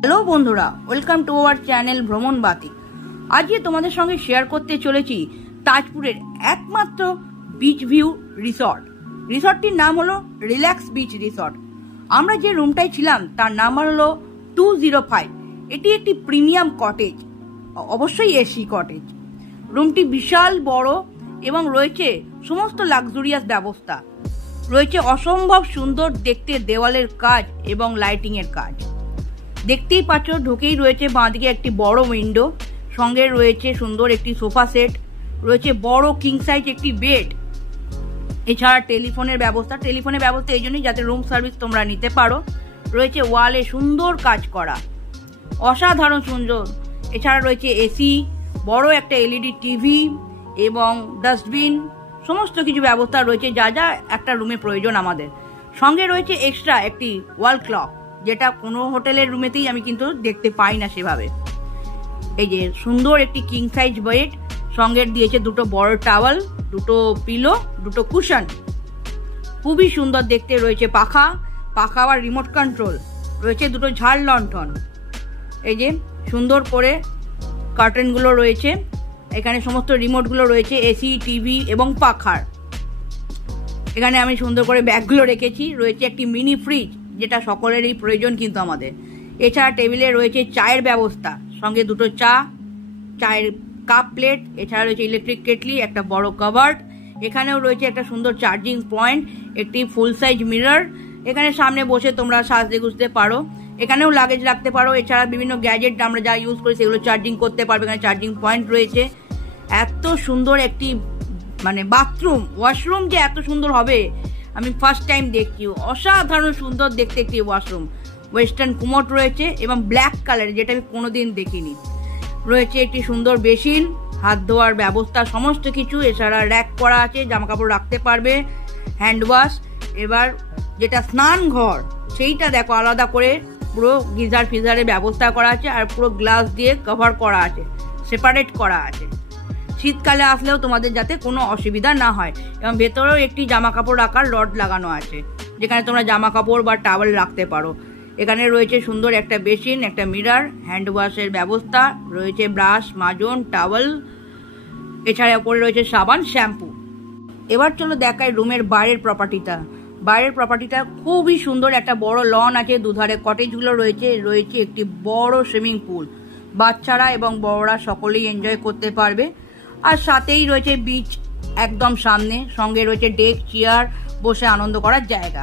Hello বন্ধুরা, welcome to our channel ভ্রমণ বাতি। আজকে তোমাদের সঙ্গে শেয়ার করতে চলেছি তাজপুরের একমাত্র বিচ ভিউ রিসর্ট। রিসর্টটির নাম হলো রিল্যাক্স বিচ রিসর্ট। আমরা যে রুমটায় ছিলাম তার নাম হলো 205। এটি একটি প্রিমিয়াম কটেজ, অবশ্যই এসি কটেজ। রুমটি বিশাল বড় এবং রয়েছে সমস্ত লাক্সুরিয়াস ব্যবস্থা। রয়েছে অসম্ভব সুন্দর দেখতে দেওয়ালের কাজ এবং লাইটিং এর কাজ। দেখতেই পাচ্ছ, ঢুকেই রয়েছে বাঁদিকে একটি বড় উইন্ডো, সঙ্গে রয়েছে সুন্দর একটি সোফা সেট, রয়েছে বড় কিং সাইজ একটি বেড। এছাড়া টেলিফোনের ব্যবস্থা এই জন্যই যাতে রুম সার্ভিস তোমরা নিতে পারো। রয়েছে ওয়ালে সুন্দর কাজ করা, অসাধারণ সুন্দর। এছাড়া রয়েছে এসি, বড় একটা এলইডি টিভি এবং ডাস্টবিন, সমস্ত কিছু ব্যবস্থা রয়েছে যা যা একটা রুমে প্রয়োজন আমাদের। সঙ্গে রয়েছে এক্সট্রা একটি ওয়াল ক্লক, যেটা কোনো হোটেলের রুমেতেই আমি কিন্তু দেখতে পাই না সেভাবে। এই যে সুন্দর একটি কিং সাইজ বেড, সঙ্গে দিয়েছে দুটো বড় টাওয়াল, দুটো পিলো, দুটো কুশন, খুবই সুন্দর দেখতে। রয়েছে পাখা আর রিমোট কন্ট্রোল, রয়েছে দুটো ঝাড় লণ্ঠন। এই যে সুন্দর করে কার্টেনগুলো রয়েছে, এখানে সমস্ত রিমোটগুলো রয়েছে, এসি, টিভি এবং পাখার। এখানে আমি সুন্দর করে ব্যাগগুলো রেখেছি। রয়েছে একটি মিনি ফ্রিজ, যেটা সকলেরই প্রয়োজন কিন্তু আমাদের। এছাড়া টেবিলে রয়েছে চায়ের ব্যবস্থা, সঙ্গে দুটো চায়ের কাপ প্লেট। এছাড়া রয়েছে ইলেকট্রিক কেটলি, একটা বড় কাভার্ড। এখানেও রয়েছে একটা সুন্দর চার্জিং পয়েন্ট, একটি ফুল সাইজ মিরর। এখানে সামনে বসে তোমরা সাজতে গুজতে পারো, এখানেও লাগেজ রাখতে পারো। এছাড়া বিভিন্ন গ্যাজেট আমরা যা ইউজ করি সেগুলো চার্জিং করতে পারবে। এখানে চার্জিং পয়েন্ট রয়েছে। এত সুন্দর একটি বাথরুম, ওয়াশরুম যে এত সুন্দর হবে আমি ফার্স্ট টাইম দেখছি। অসাধারণ সুন্দর দেখতে একটি ওয়াশরুম। ওয়েস্টার্ন কুমোট রয়েছে এবং ব্ল্যাক কালার, যেটা আমি কোনোদিন দেখিনি। রয়েছে একটি সুন্দর বেসিন, হাত ধোয়ার ব্যবস্থা, সমস্ত কিছু। এছাড়া র্যাক করা আছে, জামা কাপড় রাখতে পারবে, হ্যান্ড ওয়াশ। এবার যেটা স্নান ঘর, সেইটা দেখো আলাদা করে পুরো গিজার ফিজারের ব্যবস্থা করা আছে, আর পুরো গ্লাস দিয়ে কভার করা আছে, সেপারেট করা আছে। শীতকালে আসলেও তোমাদের যাতে কোনো অসুবিধা না হয়। এবং ভেতরেও একটি জামা কাপড় রাখার রড লাগানো আছে, যেখানে তোমরা জামা কাপড় বা টাওয়েল রাখতে পারো। এখানে রয়েছে সুন্দর একটা বেসিন, একটা মিরর, হ্যান্ড ওয়াশের ব্যবস্থা, রয়েছে ব্রাশ, মাজন, টাওয়েল। এছাড়া ওপরে রয়েছে সাবান, শ্যাম্পু। এবার চলো দেখাই রুমের বাইরের প্রপার্টিটা খুবই সুন্দর। একটা বড় লন আছে, দুধারে কটেজগুলো রয়েছে একটি বড় সুইমিং পুল। বাচ্চারা এবং বড়রা সকলেই এনজয় করতে পারবে। আর সাথেই রয়েছে বিচ একদম সামনে, সঙ্গে রয়েছে ডেক, চেয়ার, বসে আনন্দ করার জায়গা।